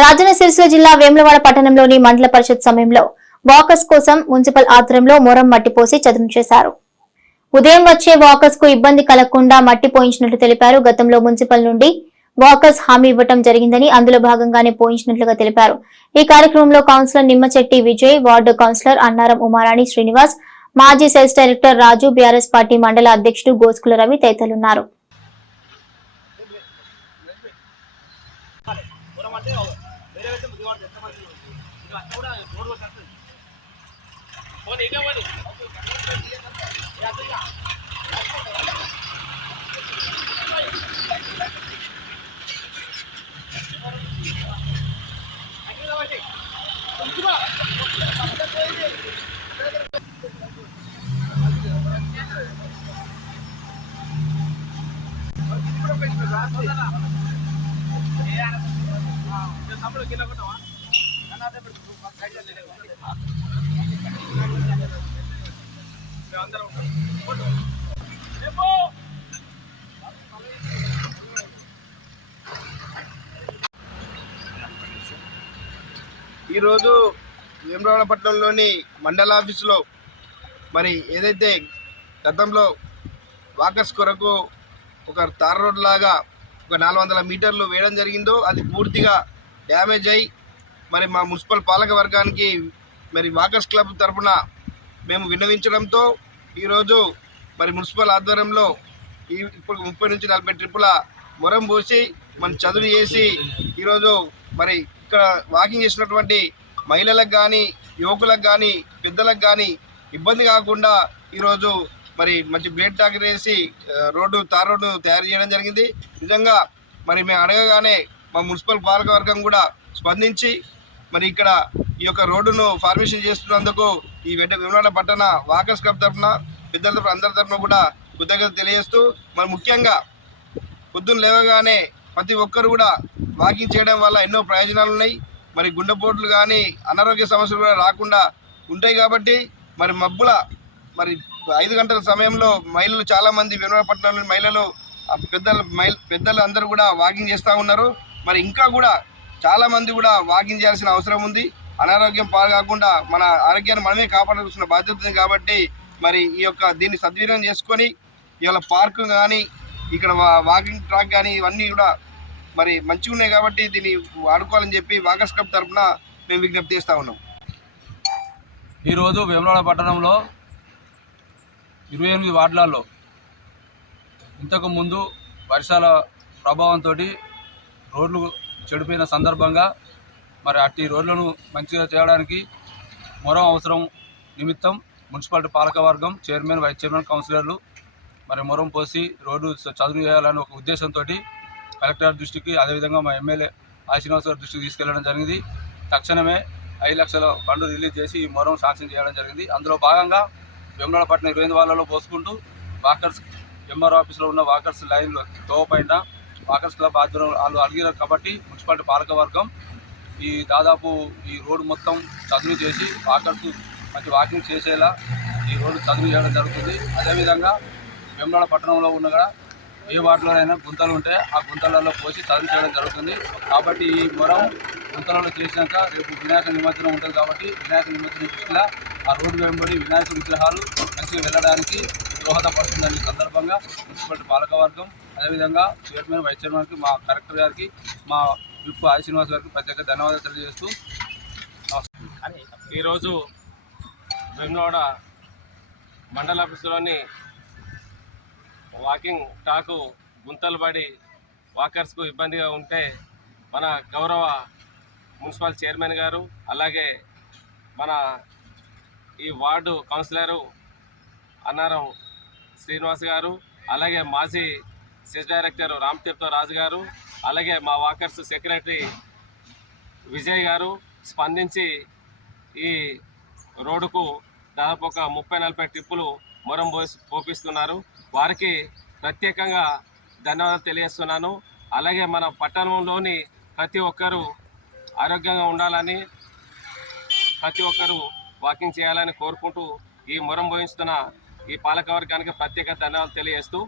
రాజన్న సిరిసిల్ల జిల్లా వేములవాడ పట్టణంలోని మండల పరిషత్ సమయంలో వాకర్స్ కోసం మున్సిపల్ ఆధ్వర్యంలో మొరం మట్టిపోసి చదును చేశారు. ఉదయం వచ్చే వాకర్స్కు ఇబ్బంది కలగకుండా మట్టి పోయించినట్లు తెలిపారు. గతంలో మున్సిపల్ నుండి వాకర్స్ హామీ ఇవ్వటం జరిగిందని అందులో భాగంగానే పోయించినట్లుగా తెలిపారు. ఈ కార్యక్రమంలో councillor Nimmachetti Vijay ward councillor Annaram Umarani Srinivas మాజీ sales director Raju BRS party మండల అధ్యక్షుడు గోస్కుల రవి తదితరులున్నారు. దూరం అంటే వేరే వేరే విజయవాడ ఎంతమంది ఇది అంతా కూడా రోడ్ వర్క్ వస్తుంది పోనీ ఇంకా పోనీ Yeah. ఈరోజు వేమరావపట్నంలోని మండల ఆఫీసులో మరి ఏదైతే గతంలో వాకర్స్ కొరకు ఒక తార్ రోడ్ లాగా ఒక నాలుగు వందల మీటర్లు వేయడం జరిగిందో అది పూర్తిగా డ్యామేజ్ అయి మరి మా మున్సిపల్ పాలక వర్గానికి మరి వాకర్స్ క్లబ్ తరఫున మేము విన్నవించడంతో ఈరోజు మరి మున్సిపల్ ఆధ్వర్యంలో ఈ ఇప్పుడు ముప్పై నుంచి నలభై ట్రిప్పుల మొరం పోసి మన చదువు చేసి ఈరోజు మరి ఇక్కడ వాకింగ్ చేసినటువంటి మహిళలకు కానీ యువకులకు కానీ పెద్దలకు కానీ ఇబ్బంది కాకుండా ఈరోజు మరి మంచి బ్లేడ్ టాకర్ వేసి రోడ్డు తార్ రోడ్డు తయారు చేయడం జరిగింది. నిజంగా మరి మేము అడగగానే మా మున్సిపల్ పాలక వర్గం కూడా స్పందించి మరి ఇక్కడ ఈ యొక్క రోడ్డును ఫార్మేషన్ చేస్తున్నందుకు ఈ వెంట విమలాడ పట్టణ వాకర్స్ క్లబ్ తరఫున పెద్దల తరఫున అందరి తరఫున కూడా కృతజ్ఞత తెలియజేస్తూ మరి ముఖ్యంగా పొద్దున్న లేవగానే ప్రతి ఒక్కరు కూడా వాకింగ్ చేయడం వల్ల ఎన్నో ప్రయోజనాలు ఉన్నాయి. మరి గుండెపోట్లు కానీ అనారోగ్య సమస్యలు కూడా రాకుండా ఉంటాయి కాబట్టి మరి మబ్బుల మరి ఐదు గంటల సమయంలో మహిళలు చాలామంది వినోదపట్నంలోని మహిళలు పెద్దలు మహిళ పెద్దలు అందరూ కూడా వాకింగ్ చేస్తూ ఉన్నారు. మరి ఇంకా కూడా చాలామంది కూడా వాకింగ్ చేయాల్సిన అవసరం ఉంది. అనారోగ్యం పాలు కాకుండా మన ఆరోగ్యాన్ని మనమే కాపాడాల్సిన బాధ్యత ఉంది కాబట్టి మరి ఈ యొక్క దీన్ని సద్వినియోగం చేసుకొని ఇవాళ పార్కు కానీ ఇక్కడ వా- వాకింగ్ ట్రాక్ కానీ ఇవన్నీ కూడా మరి మంచిగా ఉన్నాయి కాబట్టి దీన్ని వాడుకోవాలని చెప్పి వాకర్స్ క్లబ్ తరఫున మేము విజ్ఞప్తి చేస్తూ ఉన్నాం. ఈరోజు వేములవాడ పట్టణంలో ఇరవై ఎనిమిది వార్డులలో ఇంతకుముందు వర్షాల ప్రభావంతో రోడ్లు చెడిపోయిన సందర్భంగా మరి అట్టి రోడ్లను మంచిగా చేయడానికి మరో అవసరం నిమిత్తం మున్సిపాలిటీ పాలకవర్గం చైర్మన్ వైస్ చైర్మన్ కౌన్సిలర్లు మరి మొరం పోసి రోడ్డు చదువు చేయాలని ఒక ఉద్దేశంతో కలెక్టర్ దృష్టికి అదేవిధంగా మా ఎమ్మెల్యే ఆ శ్రీనివాస్ గారి దృష్టికి తీసుకెళ్ళడం జరిగింది. తక్షణమే ఐదు లక్షల ఫండ్ రిలీజ్ చేసి ఈ మొరం శాంక్షన్ చేయడం జరిగింది. అందులో భాగంగా వేములవాడపట్నం ఇరవై వాళ్ళలో పోసుకుంటూ వాకర్స్ ఎంఆర్ ఆఫీస్లో ఉన్న వాకర్స్ లైన్లో తోపైన వాకర్స్ క్లబ్ ఆధ్వర్యంలో వాళ్ళు అడిగినారు కాబట్టి మున్సిపాలిటీ పాలకవర్గం ఈ దాదాపు ఈ రోడ్డు మొత్తం చదువు చేసి వాకర్స్ మంచి వాకింగ్ చేసేలా ఈ రోడ్డు చదువు చేయడం జరుగుతుంది. అదేవిధంగా వేములవాడ పట్టణంలో ఉన్న కూడా ఏ వాటిలోనైనా గుంతలు ఉంటే ఆ గుంతలలో పోసి చదువు చేయడం జరుగుతుంది. కాబట్టి ఈ మొరం గుంతలలో చేసినాక రేపు వినాయక నిమజ్జనం ఉంటుంది కాబట్టి వినాయక నిమజ్జనం దృష్టిలో ఆ రోడ్డు వెంబడి వినాయక విగ్రహాలు మంచిగా వెళ్ళడానికి దోహదపడుతుందని సందర్భంగా మున్సిపాలిటీ పాలకవర్గం అదేవిధంగా చైర్మన్ వైస్ చైర్మన్కి మా కలెక్టర్ గారికి మా విప్ ఆది శ్రీనివాస్ గారికి ప్రత్యేక ధన్యవాదాలు తెలియజేస్తూ ఈరోజు వెన్నోడ మండల ఆఫీసులోని వాకింగ్ టాకు గుంతలు పడి వాకర్స్కు ఇబ్బందిగా ఉంటే మన గౌరవ మున్సిపల్ చైర్మన్ గారు అలాగే మన ఈ వార్డు కౌన్సిలరు అన్నారం శ్రీనివాస్ గారు అలాగే మాజీ సెస్ డైరెక్టర్ రామతీర్థ రాజు గారు అలాగే మా వాకర్స్ సెక్రటరీ విజయ్ గారు స్పందించి ఈ రోడ్డుకు దాదాపు ఒక ముప్పై నలభై ట్రిప్పులు మొరం పోపిస్తున్నారు. వారికి ప్రత్యేకంగా ధన్యవాదాలు తెలియజేస్తున్నాను. అలాగే మన పట్టణంలోని ప్రతి ఒక్కరూ ఆరోగ్యంగా ఉండాలని ప్రతి ఒక్కరూ వాకింగ్ చేయాలని కోరుకుంటూ ఈ మొరం ఈ ఈ పాలకవర్గానికి ప్రత్యేక ధన్యవాదాలు తెలియజేస్తూ